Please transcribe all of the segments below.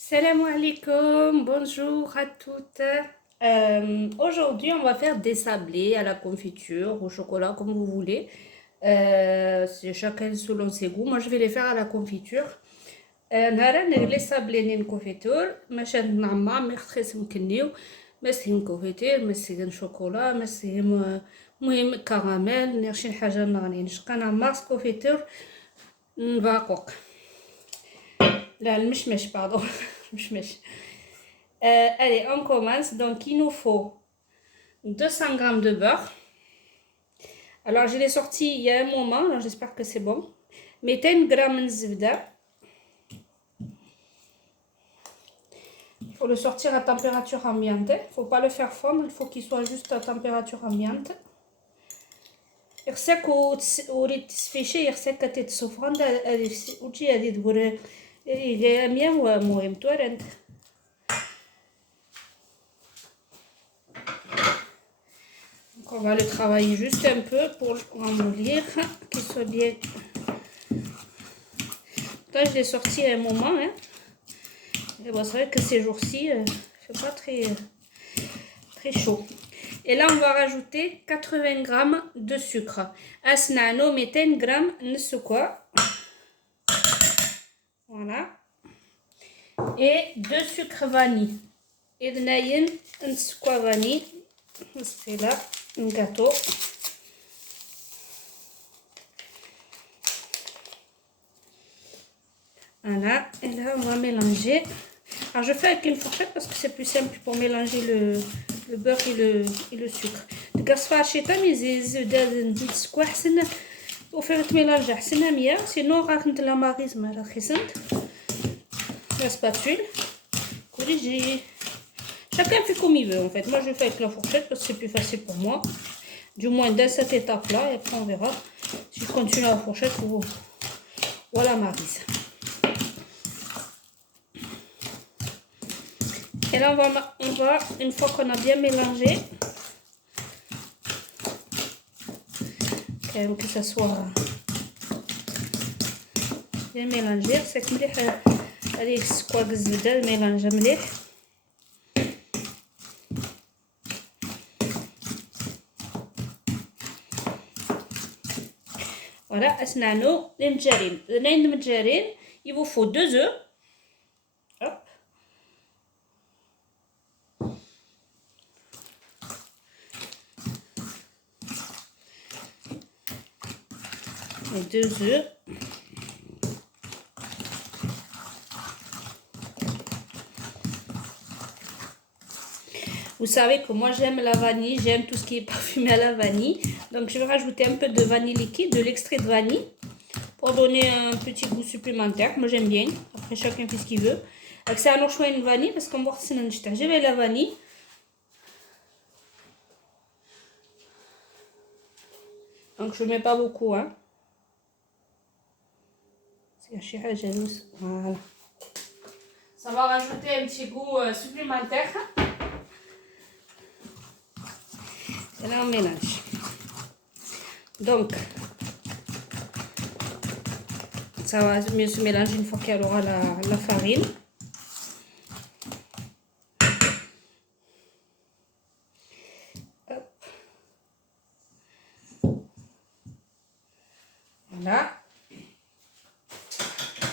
Salam alaikum, bonjour à toutes. Aujourd'hui, on va faire des sablés à la confiture, au chocolat, comme vous voulez. C'est chacun selon ses goûts. Moi, je vais les faire à la confiture. نهارا نغلي صابلينين كونفيتور ماشان نعمر ميخطريس مكنيو مسيهم كونفيتير مسيهم شوكولا مسيهم مهم كراميل نرشي حاجة نغني نشقى نعمر كونفيتور نباقوق لا المشمش باردون المشمش. Allez, on commence. Donc, il nous faut 200 grammes de beurre. Alors, je l'ai sorti il y a un moment. Alors, j'espère que c'est bon. 200 grammes de zbda. Il faut le sortir à température ambiante. Il ne faut pas le faire fondre. Il faut qu'il soit juste à température ambiante. يرسك وريد تسفيشي يرسك تتصفران وتجي هذه تقول مية ومهم تورنت. On va le travailler juste un peu pour l'embellir, qu'il soit bien. Là, je l'ai sorti à un moment. Hein. Et bon, c'est vrai que ces jours-ci, il ne fait pas très chaud. Et là, on va rajouter 80 grammes de sucre. Asnano, 200 grammes de sucre. Voilà. Et 2 sucres vanille. Et de naïn, un sucre vanille. C'est là. Un gâteau. Voilà, et là on va mélanger. Alors je fais avec une fourchette parce que c'est plus simple pour mélanger le beurre et le sucre. تقصفها الشيطان يزيد نتسكوا حسن وفيها تميلاجا حسن مية سينو راك ندير ماريزم على خيسنت la spatule. Chacun fait comme il veut en fait. Moi je fais avec la fourchette parce que c'est plus facile pour moi. Du moins dans cette étape là et après on verra si je continue à la fourchette ou à la marise. Et là, on va, une fois qu'on a bien mélangé, que ça soit bien mélangé, c'est que allez, quoi que je mélange مليح. Voilà, أسنانو المجارين. المجارين, il vous faut 2 œufs. Hop. Et 2 œufs. Vous savez que moi j'aime la vanille, j'aime tout ce qui est parfumé à la vanille. Donc je vais rajouter un peu de vanille liquide, de l'extrait de vanille, pour donner un petit goût supplémentaire. Moi j'aime bien, après chacun fait ce qu'il veut. C'est un choix de vanille parce qu'on voit que c'est j'ai la vanille. Donc je ne mets pas beaucoup. Hein. Voilà. Ça va rajouter un petit goût supplémentaire. Et là on mélange. Donc ça va mieux se mélanger une fois qu'elle aura la farine. Hop. Voilà.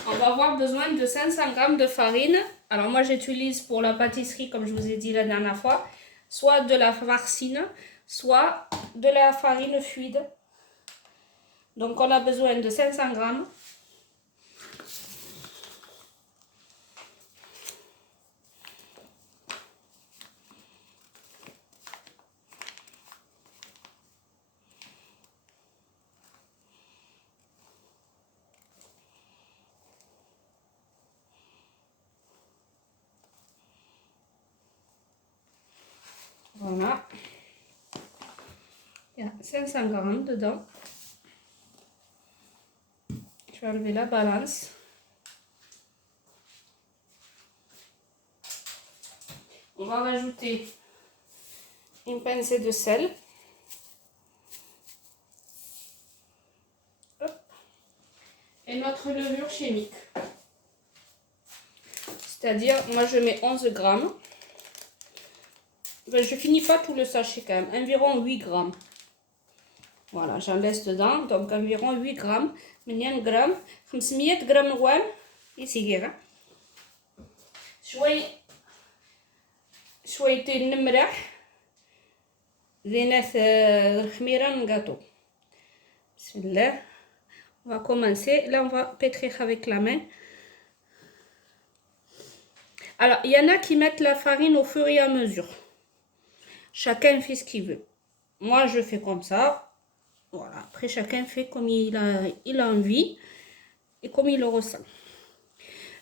On va avoir besoin de 500 grammes de farine. Alors moi j'utilise pour la pâtisserie, comme je vous ai dit la dernière fois, soit de la farcine, soit de la farine fluide. Donc on a besoin de 500 grammes. Voilà. Il y a 500 grammes dedans. Je vais enlever la balance. On va rajouter une pincée de sel. Hop. Et notre levure chimique. C'est-à-dire, moi je mets 11 grammes. Ben, je finis pas tout le sachet quand même, environ 8 grammes. Voilà, j'en laisse dedans, donc environ 8 grammes. 8 grammes, 500 grammes نوال يصير شويتين نمرح زينات الخميرة من gâteau. Bismillah. On va commencer. Là, on va pétrir avec la main. Alors, il y en a qui mettent la farine au fur et à mesure. Chacun fait ce qu'il veut. Moi, je fais comme ça. Voilà. Après, chacun fait comme il a envie et comme il le ressent.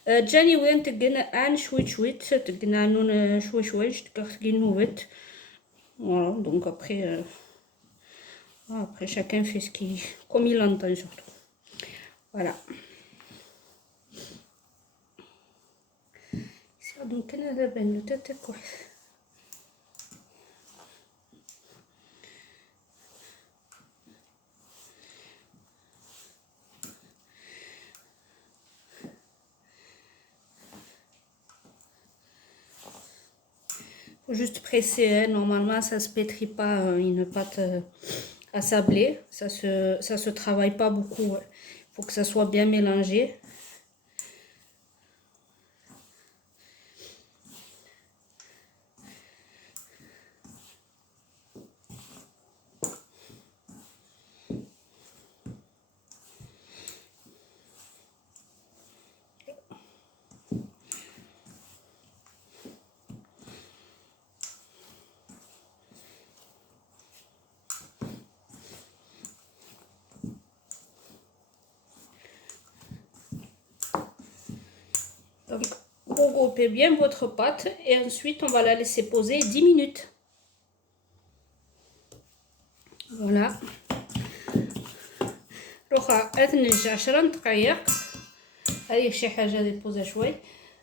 جاني وين تقنا ان شويت شويت تقنا نون شوي شوي تقنا نوبت. Voilà, donc après chacun fait ce qu'il comme il entend surtout. Voilà. donc انا دابا نوتات كويس. Faut juste presser, hein. Normalement ça se pétrit pas une pâte à sabler, ça se travaille pas beaucoup. Ouais. Faut que ça soit bien mélangé. Donc, regroupez bien votre pâte et ensuite on va la laisser poser 10 minutes. Voilà.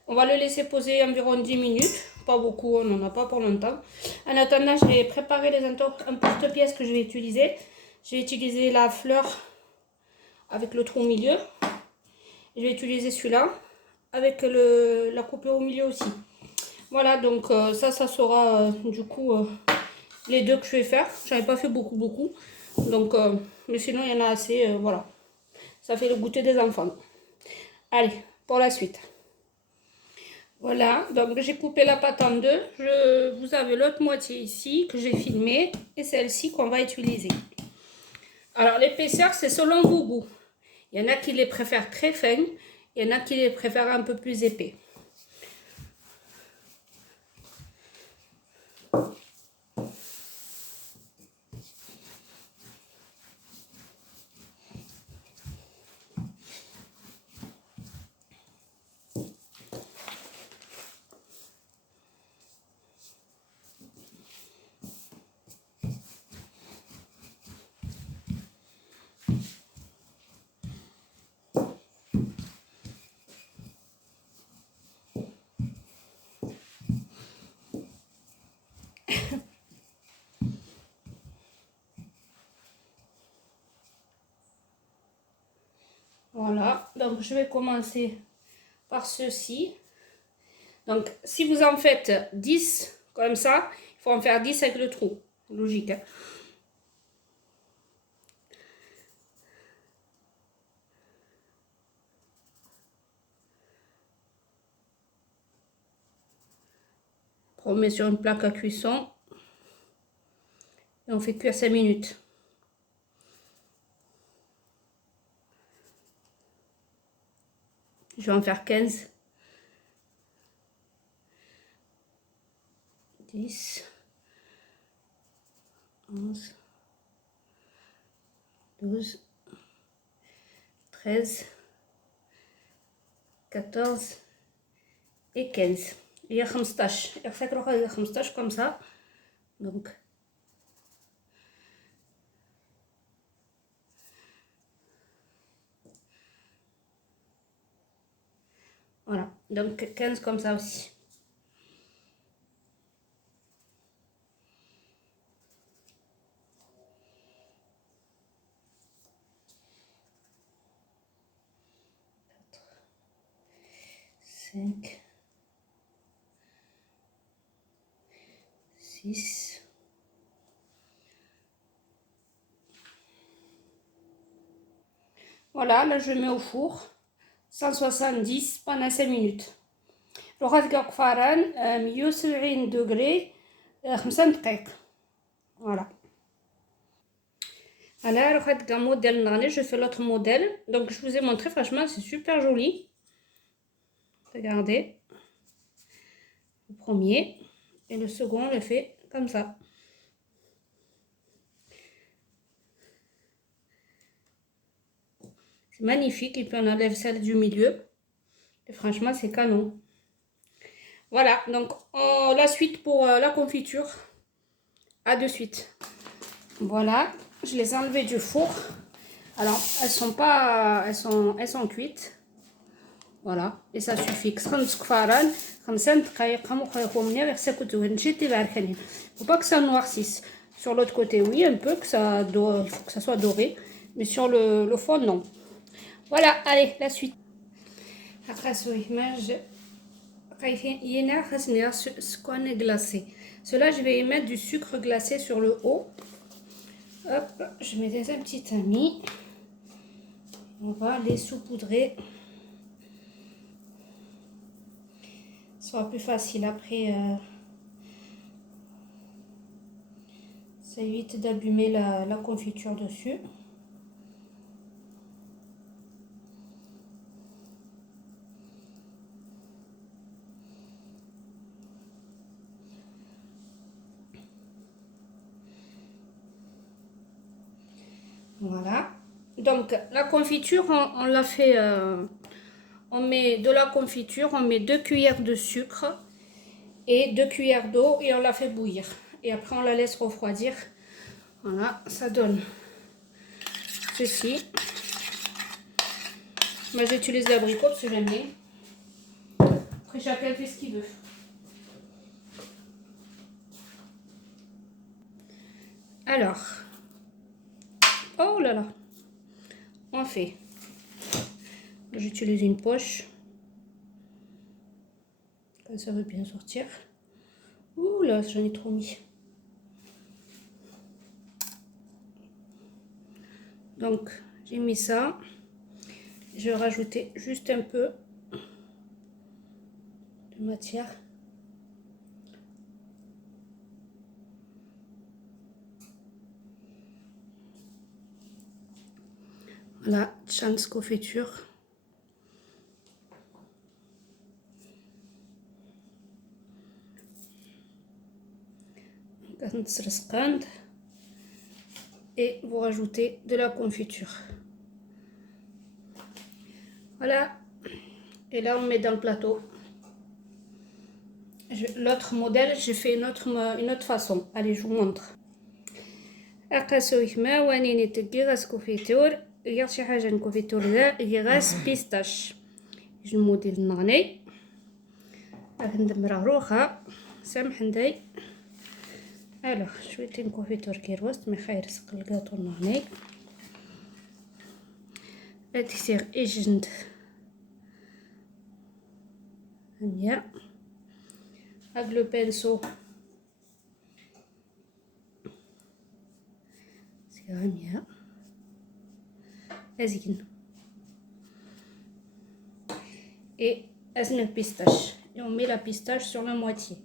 On va le laisser poser environ 10 minutes. Pas beaucoup, on n'en a pas pour longtemps. En attendant, je vais préparer les emporte-pièces que je vais utiliser. Je vais utiliser la fleur avec le trou au milieu. Je vais utiliser celui-là avec la coupure au milieu aussi. Voilà, donc ça sera du coup les deux que je vais faire. J'en ai pas fait beaucoup. Donc, mais sinon il y en a assez, voilà. Ça fait le goûter des enfants. Allez, pour la suite. Voilà, donc j'ai coupé la pâte en deux. Vous avez l'autre moitié ici que j'ai filmée et celle-ci qu'on va utiliser. Alors l'épaisseur, c'est selon vos goûts. Il y en a qui les préfèrent très fins, il y en a qui les préfèrent un peu plus épais. Voilà, donc je vais commencer par ceci. Donc si vous en faites 10 comme ça, il faut en faire 10 avec le trou. Logique, hein. On met sur une plaque à cuisson et on fait cuire 5 minutes. Je vais en faire 15. 10. 11. 12. 13. 14. Et 15. Il y a 15. Il y a 15 comme ça. Donc. Voilà, donc 15 comme ça aussi. Cinq, 6. Voilà, là je mets au four 170 pendant 5 minutes. وغتلقى فران 170 degrés 5 دقائق. Voilà. Alors, un modèle, je fais l'autre modèle. Donc, je vous ai montré, franchement, c'est super joli. Regardez. Le premier. Et le second, on le fait comme ça. C'est magnifique. Et puis, on enlève celle du milieu. Et franchement, c'est canon. Voilà. Donc, la suite pour la confiture. À de suite. Voilà. Je les ai enlevées du four. Alors, elles sont cuites. Voilà, et ça suffit. Faut pas que ça noircisse. Sur l'autre côté, oui, un peu, il faut que ça soit doré. Mais sur le fond, non. Voilà, allez, la suite. Glacé. Cela, je vais y mettre du sucre glacé sur le haut. Hop, je mets des un petit tamis. On va les saupoudrer. Ce sera plus facile après. Ça évite d'abîmer la confiture dessus. Voilà. Donc la confiture, on l'a fait. On met de la confiture, on met 2 cuillères de sucre et 2 cuillères d'eau et on la fait bouillir. Et après on la laisse refroidir. Voilà, ça donne ceci. Moi j'utilise l'abricot parce que j'aime bien. Après chacun fait ce qu'il veut. Alors, oh là là, on fait. J'utilise une poche. Quand ça veut bien sortir. Ouh là, j'en ai trop mis. Donc, j'ai mis ça. Je vais rajouter juste un peu de matière. Voilà, chance confiture. Et vous rajoutez de la confiture. Voilà. Et là, on met dans le plateau. L'autre modèle, j'ai fait une autre façon. Allez, je vous montre. أقاسوي ما وانيني تجيغاس كوفيتور غير شي حاجة الكوفيتور ذا غيغاس بيستاش جمودي النغني راك ندمرها روخا سامح ندي الوغ شويه الكوفيتور كيروست مي خير سق الكاطو النغني اتسيغ اجند هنيا avec le pinceau. C'est bien. Azine. Et azine pistache. Et on met la pistache sur la moitié.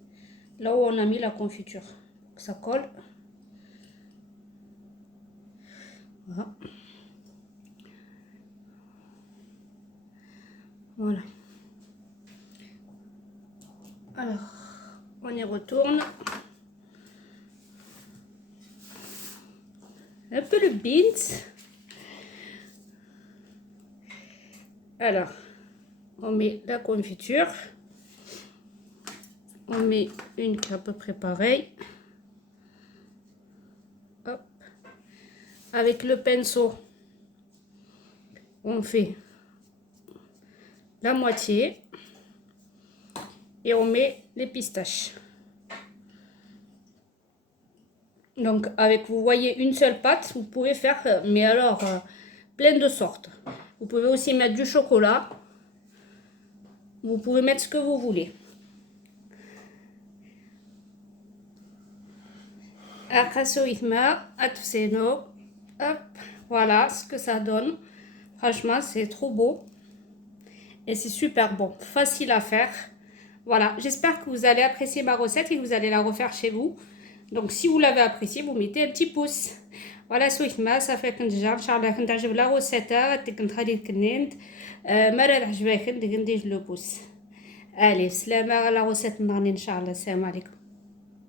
Là où on a mis la confiture. Ça colle. Voilà. Voilà. Alors, on y retourne. Un peu le beans. Alors, on met la confiture. On met une qui est à peu près pareille. Hop. Avec le pinceau, on fait la moitié. Et on met les pistaches. Donc, avec, vous voyez, une seule pâte, vous pouvez faire, mais alors, plein de sortes. Vous pouvez aussi mettre du chocolat. Vous pouvez mettre ce que vous voulez. Hop, voilà ce que ça donne. Franchement, c'est trop beau. Et c'est super bon. Facile à faire. Voilà, j'espère que vous allez apprécier ma recette et que vous allez la refaire chez vous. Donc, si vous l'avez appréciée, vous mettez un petit pouce. Voilà, ça fait كنت جا ان شاء الله كنت عجب لا روسيتا كنت خلي كنينت مرة عجبك كنت ندير لو بوس. Allez, سلامة على روسيت النهار ان شاء الله. السلام عليكم.